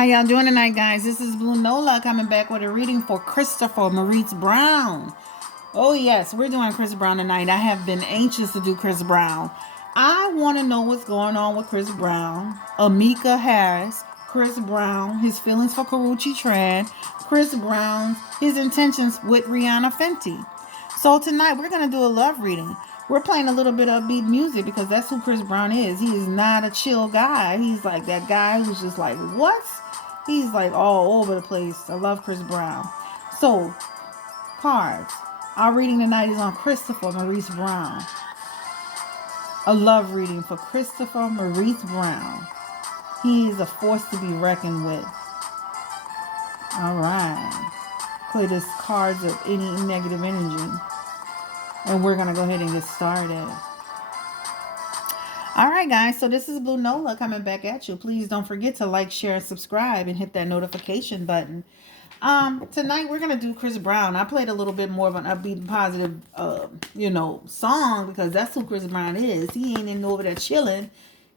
How y'all doing tonight, guys? This is Blue Nola coming back with a reading for Christopher Maurice Brown. Oh, yes, we're doing Chris Brown tonight. I have been anxious to do Chris Brown. I want to know what's going on with Chris Brown, Ammika Harris, Chris Brown, his feelings for Karuchi Tran, Chris Brown, his intentions with Rihanna Fenty. So tonight we're going to do a love reading. We're playing a little bit of upbeat music because that's who Chris Brown is. He is not a chill guy. He's like that guy who's just like, what? He's like all over the place. I love Chris Brown. So, cards. Our reading tonight is on Christopher Maurice Brown. A love reading for Christopher Maurice Brown. He is a force to be reckoned with. All right. Clear this cards of any negative energy. And we're going to go ahead and get started. All right, guys. So this is Blue Nola coming back at you. Please don't forget to like, share, and subscribe and hit that notification button. Tonight we're gonna do Chris Brown. I played a little bit more of an upbeat, positive, song because that's who Chris Brown is. He ain't in over there chilling.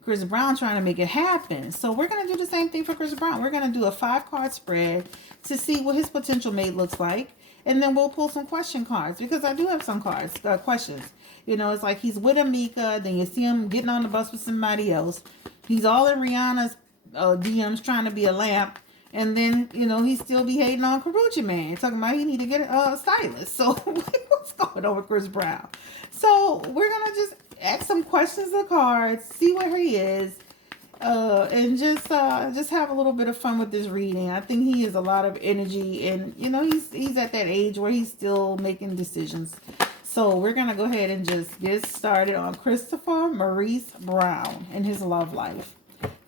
Chris Brown trying to make it happen. So we're gonna do the same thing for Chris Brown. We're gonna do a 5-card spread to see what his potential mate looks like, and then we'll pull some question cards because I do have some cards, questions. It's like he's with Ammika, then you see him getting on the bus with somebody else. He's all in Rihanna's DMs trying to be a lamp. And then, he still be hating on Karuchi Man, talking about he need to get a stylist. So, what's going on with Chris Brown? So, we're going to just ask some questions of the cards, see where he is, and just have a little bit of fun with this reading. I think he has a lot of energy, and, he's at that age where he's still making decisions. So, we're going to go ahead and just get started on Christopher Maurice Brown and his love life.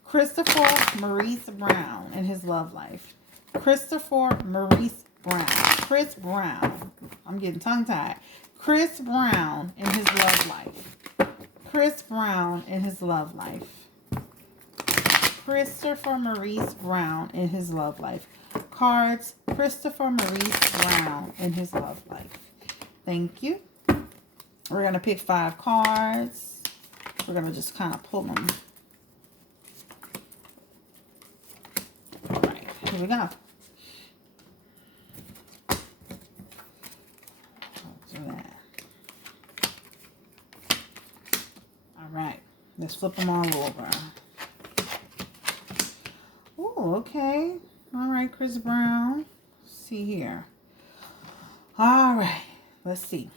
Christopher Maurice Brown and his love life. Christopher Maurice Brown. Chris Brown. I'm getting tongue-tied. Chris Brown and his love life. Chris Brown and his love life. Christopher Maurice Brown and his love life. Cards. Christopher Maurice Brown and his love life. Thank you. We're going to pick 5 cards. We're going to just kind of pull them. Here we go. Do that. All right. Let's flip them all over. Oh, okay. All right, Chris Brown. Let's see here. All right. Let's see.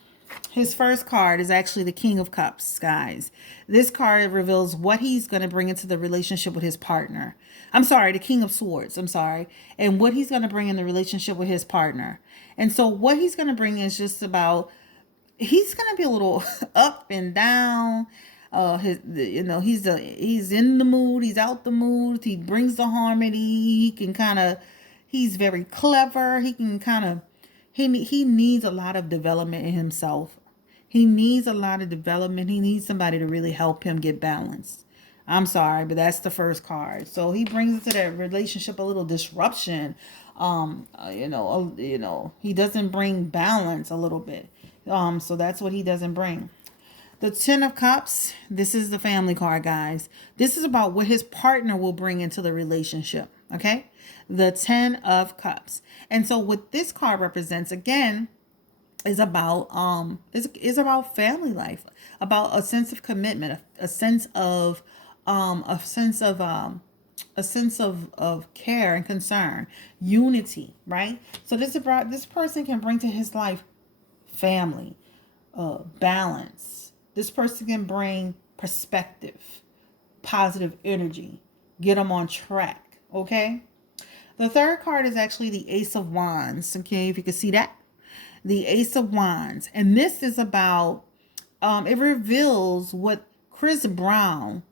His first card is actually the King of Cups, guys. This card reveals what he's going to bring into the relationship with his partner. I'm sorry, the King of Swords. I'm sorry. And what he's going to bring in the relationship with his partner. And so what he's going to bring is just about, he's going to be a little up and down. He's in the mood. He's out the mood. He brings the harmony. He can he's very clever. He can he needs a lot of development in himself. He needs a lot of development. He needs somebody to really help him get balanced. I'm sorry, but that's the first card. So he brings into that relationship a little disruption. He doesn't bring balance a little bit. So that's what he doesn't bring. The 10 of Cups, this is the family card, guys. This is about what his partner will bring into the relationship, okay? The 10 of Cups. And so what this card represents, again, is about is about family life, about a sense of commitment, a sense of care and concern, unity, right? So this person can bring to his life family, balance. This person can bring perspective, positive energy, get them on track, okay? The third card is actually the Ace of Wands, okay, if you can see that. The Ace of Wands. And this is about, it reveals what Chris Brown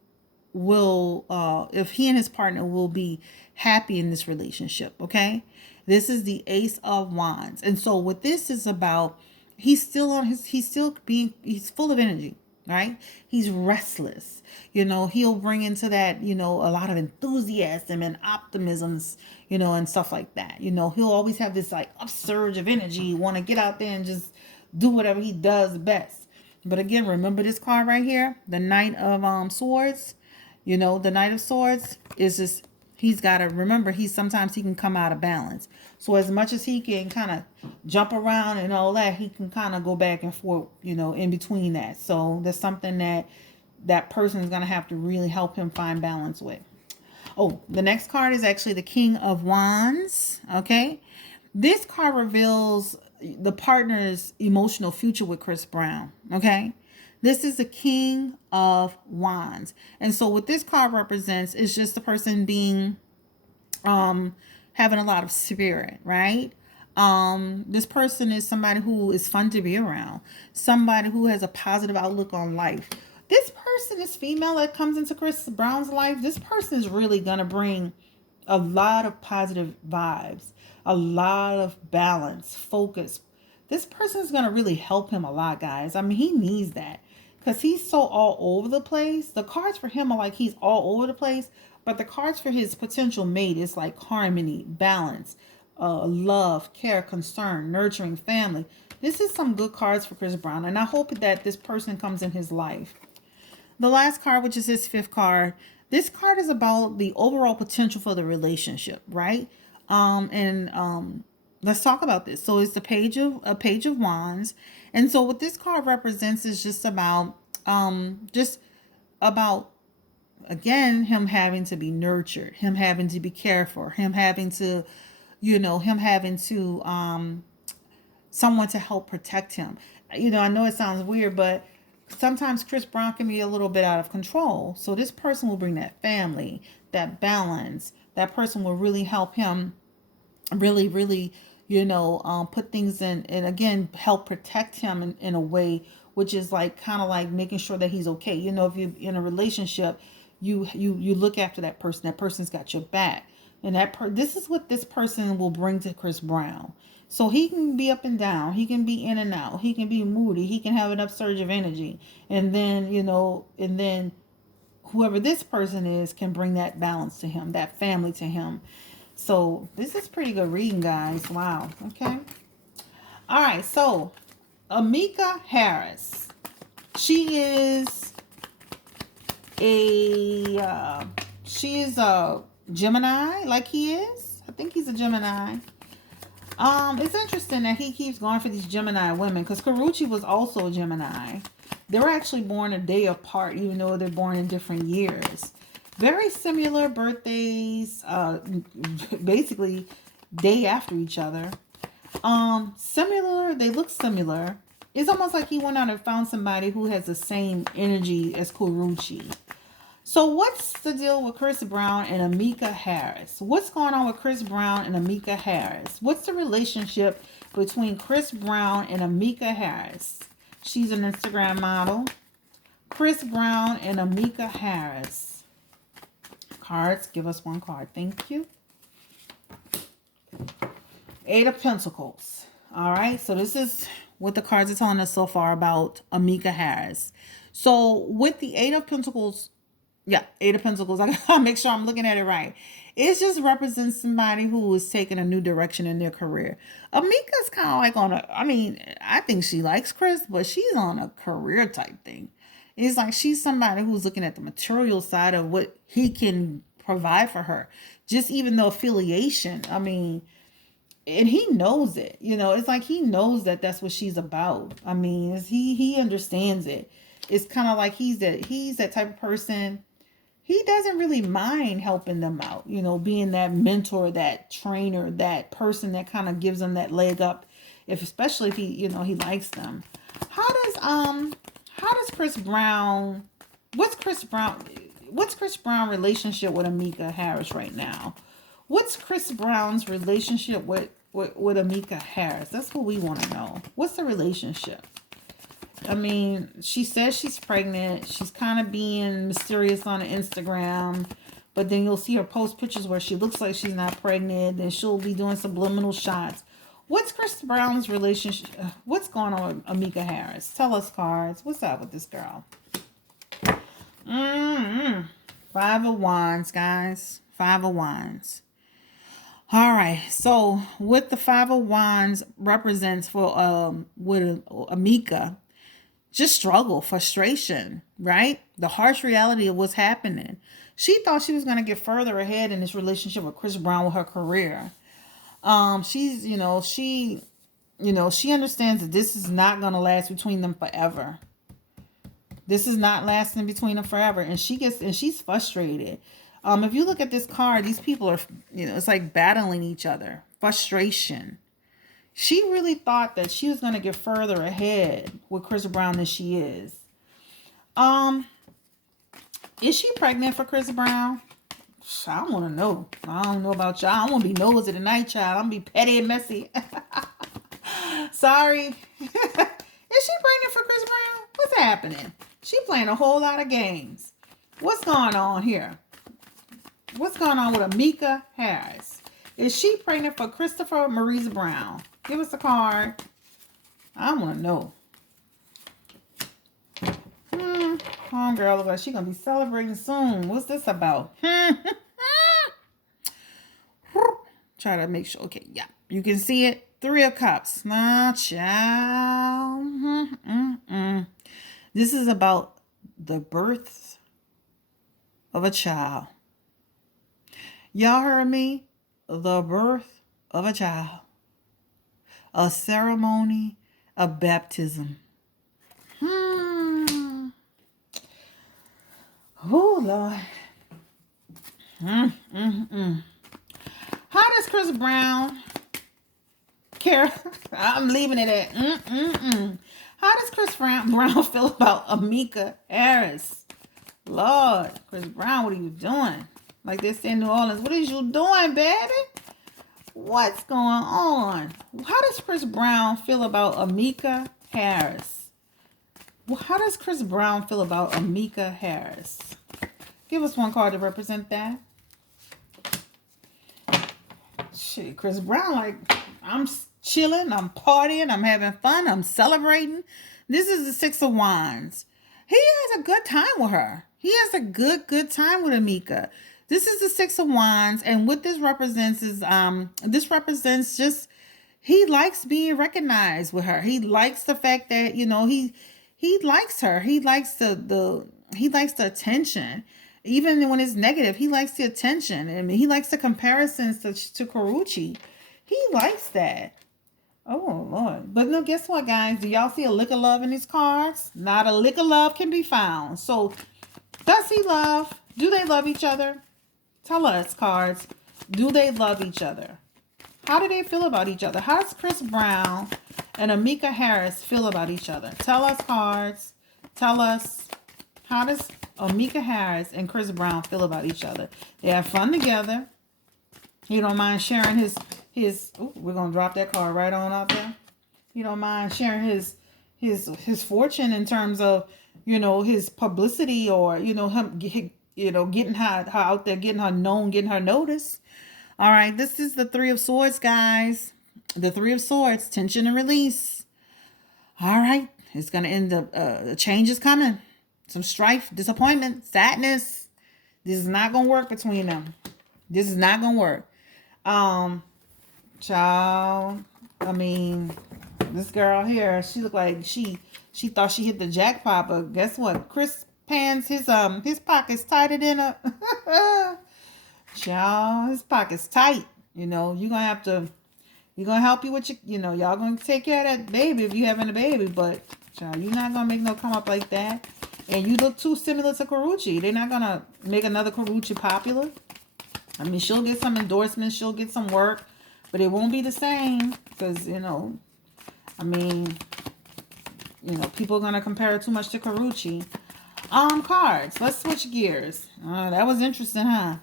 will, if he and his partner will be happy in this relationship, okay? This is the Ace of Wands. And so what this is about, he's full of energy, right? He's restless. He'll bring into that, a lot of enthusiasm and optimisms, and stuff like that. He'll always have this like upsurge of energy, want to get out there and just do whatever he does best. But again, remember this card right here, the Knight of Swords. The Knight of Swords is just he's got to remember sometimes he can come out of balance. So as much as he can kind of jump around and all that, he can kind of go back and forth, in between that. So that's something that person is going to have to really help him find balance with. Oh, the next card is actually the King of Wands. Okay. This card reveals the partner's emotional future with Chris Brown. Okay. This is the King of Wands. And so what this card represents is just the person being having a lot of spirit, right? This person is somebody who is fun to be around, somebody who has a positive outlook on life. This person is female that comes into Chris Brown's life. This person is really going to bring a lot of positive vibes, a lot of balance, focus. This person is going to really help him a lot, guys. I mean, he needs that because he's so all over the place. The cards for him are like he's all over the place, but the cards for his potential mate is like harmony, balance, love, care, concern, nurturing, family. This is some good cards for Chris Brown, and I hope that this person comes in his life. The last card, which is his fifth card, this card is about the overall potential for the relationship, right? Let's talk about this. So it's a page of wands, and so what this card represents is just about again him having to be nurtured, him having to be cared for, him having to someone to help protect him. I know it sounds weird, but sometimes Chris Brown can be a little bit out of control. So this person will bring that family, that balance. That person will really help him really, really, put things in, and again, help protect him in a way, which is like kind of like making sure that he's okay. If you're in a relationship, you look after that person. That person's got your back. And this is what this person will bring to Chris Brown. So he can be up and down. He can be in and out. He can be moody. He can have an upsurge of energy. And then, whoever this person is can bring that balance to him, that family to him. So this is pretty good reading, guys. Wow. Okay. All right. So Ammika Harris. She is a Gemini, like he is. I think he's a Gemini. It's interesting that he keeps going for these Gemini women, because Karuchi was also a Gemini. They were actually born a day apart, even though they're born in different years. Very similar birthdays, basically day after each other. Similar, they look similar. It's almost like he went out and found somebody who has the same energy as Karuchi. So what's the deal with Chris Brown and Ammika Harris? What's going on with Chris Brown and Ammika Harris? What's the relationship between Chris Brown and Ammika Harris? She's an Instagram model. Chris Brown and Ammika Harris. Cards, give us one card. Thank you. Eight of Pentacles. All right, so this is what the cards are telling us so far about Ammika Harris. So with the Eight of Pentacles, Eight of Pentacles. I gotta make sure I'm looking at it right. It just represents somebody who is taking a new direction in their career. Ammika's kind of like I think she likes Chris, but she's on a career type thing. It's like she's somebody who's looking at the material side of what he can provide for her. Just even the affiliation. And he knows it. It's like he knows that that's what she's about. He understands it. It's kind of like he's that type of person. He doesn't really mind helping them out, being that mentor, that trainer, that person that kind of gives them that leg up, especially if he likes them. How does Chris Brown, what's Chris Brown relationship with Ammika Harris right now? What's Chris Brown's relationship with Ammika Harris? That's what we want to know. What's the relationship? She says she's pregnant. She's kind of being mysterious on Instagram. But then you'll see her post pictures where she looks like she's not pregnant. Then she'll be doing subliminal shots. What's Chris Brown's relationship? What's going on with Ammika Harris? Tell us, cards. What's up with this girl? Five of Wands, guys. Five of Wands. All right. So what the Five of Wands represents for with Ammika, just struggle, frustration, right? The harsh reality of what's happening. She thought she was going to get further ahead in this relationship with Chris Brown with her career. She's, she understands that this is not going to last between them forever. This is not lasting between them forever. And she's frustrated. If you look at this card, these people are, it's like battling each other. Frustration. She really thought that she was going to get further ahead with Chris Brown than she is. Is she pregnant for Chris Brown? I want to know. I don't know about y'all. I want to be nosy tonight, child. I'm going to be petty and messy. Sorry. Is she pregnant for Chris Brown? What's happening? She playing a whole lot of games. What's going on here? What's going on with Ammika Harris? Is she pregnant for Christopher Maurice Brown? Give us a card. I want to know. Girl, look like she's going to be celebrating soon. What's this about? Try to make sure. Okay, yeah. You can see it. 3 of Cups. Nah, child. This is about the birth of a child. Y'all heard me? The birth of a child. A ceremony of baptism. Oh, Lord. How does Chris Brown care? I'm leaving it at How does Chris Brown feel about Ammika Harris? Lord, Chris Brown, what are you doing? Like they say in New Orleans, what is you doing, baby? What's going on? How does Chris Brown feel about Ammika Harris? How does Chris Brown feel about Ammika Harris? Give us one card to represent that. Shit, Chris Brown, like, I'm chilling, I'm partying, I'm having fun, I'm celebrating. This is the 6 of Wands. He has a good time with her. He has a good time with Ammika. This is the 6 of Wands, and what this represents is, this represents just, he likes being recognized with her. He likes the fact that, he likes her. He likes the attention. Even when it's negative, he likes the attention. I mean, he likes the comparisons to Karrueche. He likes that. Oh, Lord. But no, guess what, guys? Do y'all see a lick of love in these cards? Not a lick of love can be found. So, does he love? Do they love each other? Tell us, cards. Do they love each other? How do they feel about each other? How does Chris Brown and Ammika Harris feel about each other? Tell us, cards. Tell us, how does Ammika Harris and Chris Brown feel about each other? They have fun together. You don't mind sharing his we're going to drop that card right on out there. You don't mind sharing his fortune in terms of, his publicity or, him, getting her out there, getting her known, getting her noticed. All right, this is the 3 of Swords, guys. The 3 of Swords, tension and release. All right, it's going to end up, a change is coming. Some strife, disappointment, sadness. This is not going to work between them. This is not going to work. Child, I mean, this girl here, she looked like she thought she hit the jackpot, but guess what? Chris Pans, his pockets tighter than a... Child, his pocket's tight. You're gonna help you with your, y'all gonna take care of that baby if you having a baby, but child, you're not gonna make no come up like that. And you look too similar to Karrueche. They're not gonna make another Karrueche popular. I mean, she'll get some endorsements, she'll get some work, but it won't be the same because, people are gonna compare it too much to Karrueche. Cards. Let's switch gears. That was interesting, huh?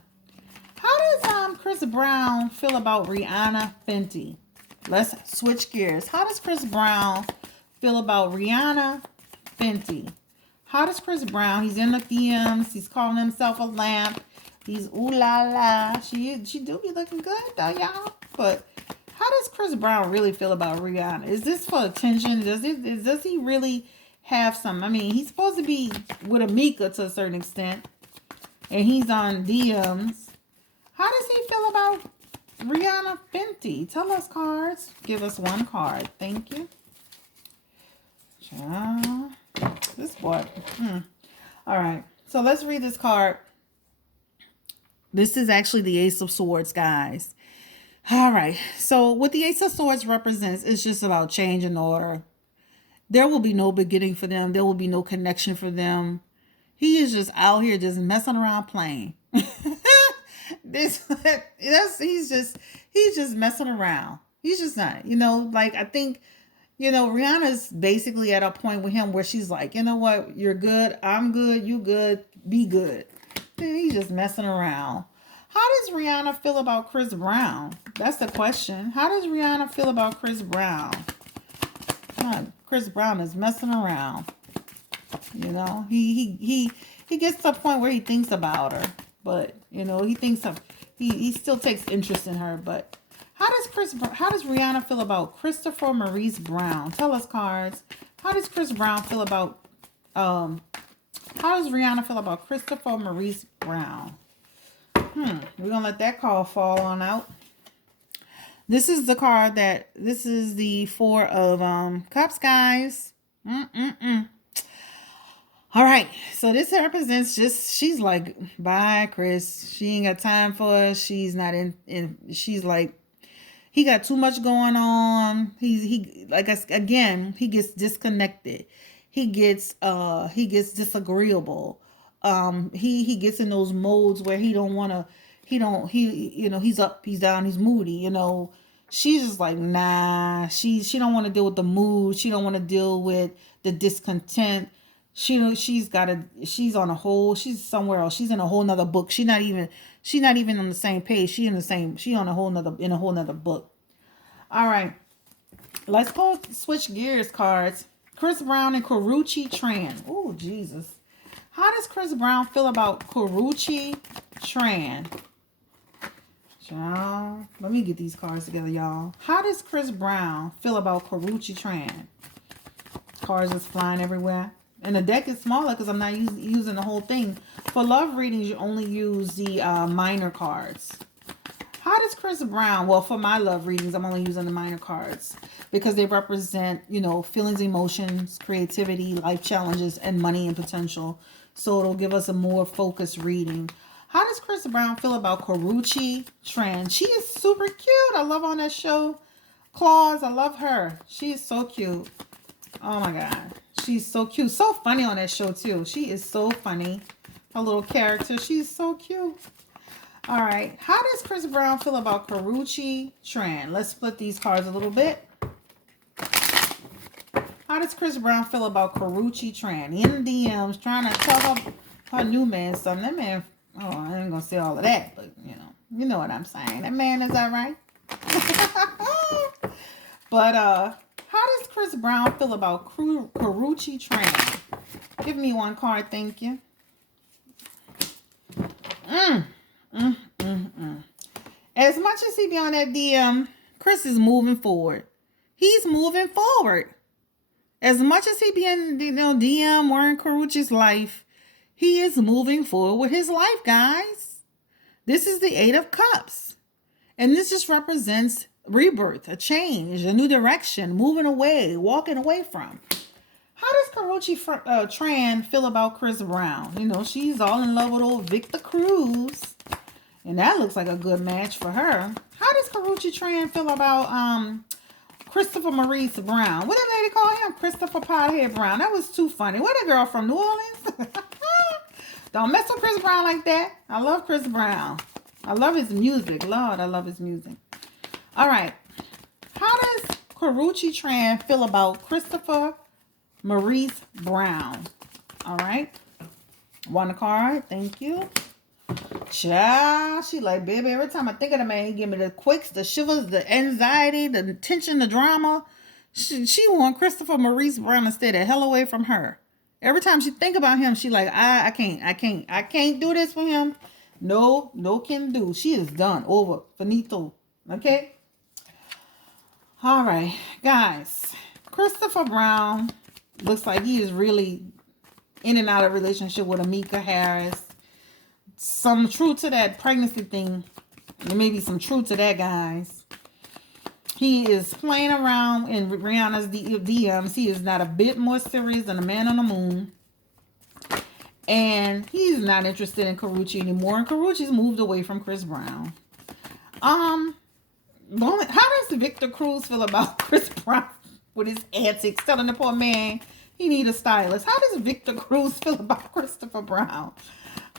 How does Chris Brown feel about Rihanna Fenty? Let's switch gears. How does Chris Brown feel about Rihanna Fenty? How does Chris Brown? He's in the DMs. He's calling himself a lamp. He's ooh la la. She do be looking good though, y'all. But how does Chris Brown really feel about Rihanna? Is this for attention? Does he really have some? I mean, he's supposed to be with Ammika to a certain extent, and he's on DMs. How does he feel about Rihanna Fenty? Tell us, cards. Give us one card. Thank you. This boy. All right. So let's read this card. This is actually the Ace of Swords, guys. All right. So what the Ace of Swords represents is just about change and order. There will be no beginning for them. There will be no connection for them. He is just out here just messing around playing. this he's just messing around. He's just not, like I think, Rihanna's basically at a point with him where she's like, you know what, you're good, I'm good, you good, be good. And he's just messing around. How does Rihanna feel about Chris Brown? That's the question. How does Rihanna feel about Chris Brown? Chris Brown is messing around. He gets to a point where he thinks about her, but he still takes interest in her. But how does Rihanna feel about Christopher Maurice Brown? Tell us, cards. How does Rihanna feel about Christopher Maurice Brown? We're gonna let that card fall on out. This is the card this is the Four of Cups, guys. All right, so this represents she's like, bye, Chris. She ain't got time for us. She's not she's like, he got too much going on. He gets disconnected. He gets disagreeable. He gets in those modes where he's up, he's down, he's moody, She's just like, nah, she don't want to deal with the mood. She don't want to deal with the discontent. She's on somewhere else. She's in a whole nother book. She's not even on the same page. She in a whole nother book. All right. Let's go switch gears, cards. Chris Brown and Karrueche Tran. Oh, Jesus. How does Chris Brown feel about Karrueche Tran? Y'all, let me get these cards together, y'all. How does Chris Brown feel about Karrueche Tran? Cards just flying everywhere. And the deck is smaller because I'm not using the whole thing. For love readings, you only use the minor cards. How does Chris Brown... Well, for my love readings, I'm only using the minor cards. Because they represent, feelings, emotions, creativity, life challenges, and money and potential. So it'll give us a more focused reading. How does Chris Brown feel about Karrueche Tran? She is super cute. I love on that show. Claus, I love her. She is so cute. Oh my God. She's so cute. So funny on that show too. She is so funny. Her little character. She's so cute. All right. How does Chris Brown feel about Karrueche Tran? Let's split these cards a little bit. How does Chris Brown feel about Karrueche Tran? In the DMs, trying to tell her new man something. That man, I ain't gonna say all of that, but you know what I'm saying. That man is all right. But how does Chris Brown feel about Karrueche Tran? Give me one card, thank you. As much as he be on that DM, Chris is moving forward. He's moving forward. As much as he be in DM or in Karrueche's life, he is moving forward with his life, guys. This is the Eight of Cups. And this just represents rebirth, a change, a new direction, moving away, walking away from. How does Karrueche Tran feel about Chris Brown? She's all in love with old Victor Cruz. And that looks like a good match for her. How does Karrueche Tran feel about Christopher Maurice Brown? What did they call him? Christopher Pothead Brown. That was too funny. What a girl from New Orleans. Don't mess with Chris Brown like that. I love Chris Brown. I love his music. Lord, I love his music. All right. How does Karrueche Tran feel about Christopher Maurice Brown? All right. One card. Thank you. Child, she like, baby, every time I think of the man, he give me the quakes, the shivers, the anxiety, the tension, the drama. She want Christopher Maurice Brown to stay the hell away from her. Every time she think about him, she like, I can't do this for him. No can do. She is done. Over. Finito. Okay? All right. Guys, Christopher Brown looks like he is really in and out of relationship with Ammika Harris. Some truth to that pregnancy thing. There may be some truth to that, guys. He is playing around in Rihanna's DMs. He is not a bit more serious than a man on the moon. And he's not interested in Karuchi anymore. And Karuchi's moved away from Chris Brown. Um, how does Victor Cruz feel about Chris Brown with his antics, telling the poor man he need a stylist? How does Victor Cruz feel about Christopher Brown?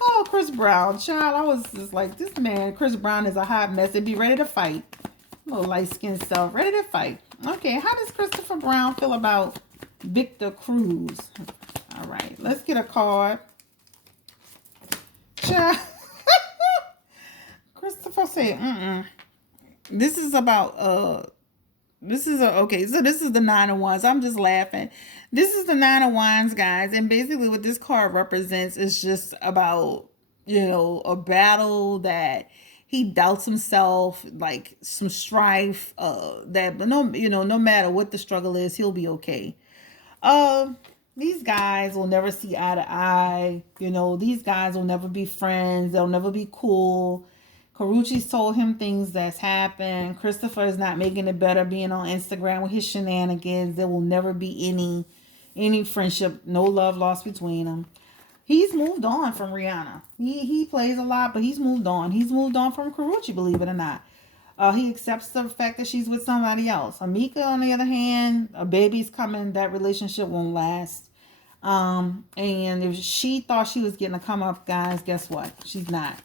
Oh, Chris Brown, child, I was just like, this man, Chris Brown is a hot mess and be ready to fight. Little light-skinned self, ready to fight. Okay, how does Christopher Brown feel about Victor Cruz? All right, let's get a card. Child. Christopher said, this is about okay, so this is the Nine of Wands. I'm just laughing. This is the Nine of Wands, guys, and basically what this card represents is just about, a battle that he doubts himself, like some strife, that no matter what the struggle is, he'll be okay. These guys will never see eye to eye. These guys will never be friends. They'll never be cool. Karuchi's told him things that's happened. Christopher is not making it better being on Instagram with his shenanigans. There will never be any friendship, no love lost between them. He's moved on from Rihanna. He plays a lot, but he's moved on. He's moved on from Karuchi, believe it or not. He accepts the fact that she's with somebody else. Ammika, on the other hand, a baby's coming. That relationship won't last. And if she thought she was getting a come up, guys, guess what? She's not.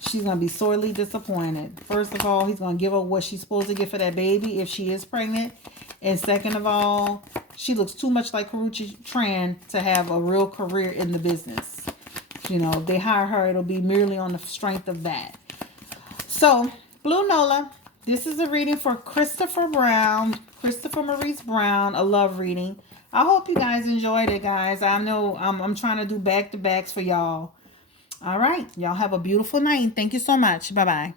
She's going to be sorely disappointed. First of all, he's going to give her what she's supposed to get for that baby if she is pregnant. And second of all, she looks too much like Karuchi Tran to have a real career in the business. If they hire her, it'll be merely on the strength of that. So, Blue Nola, this is a reading for Christopher Maurice Brown, a love reading. I hope you guys enjoyed it, guys. I know I'm trying to do back-to-backs for y'all. All right. Y'all have a beautiful night. Thank you so much. Bye-bye.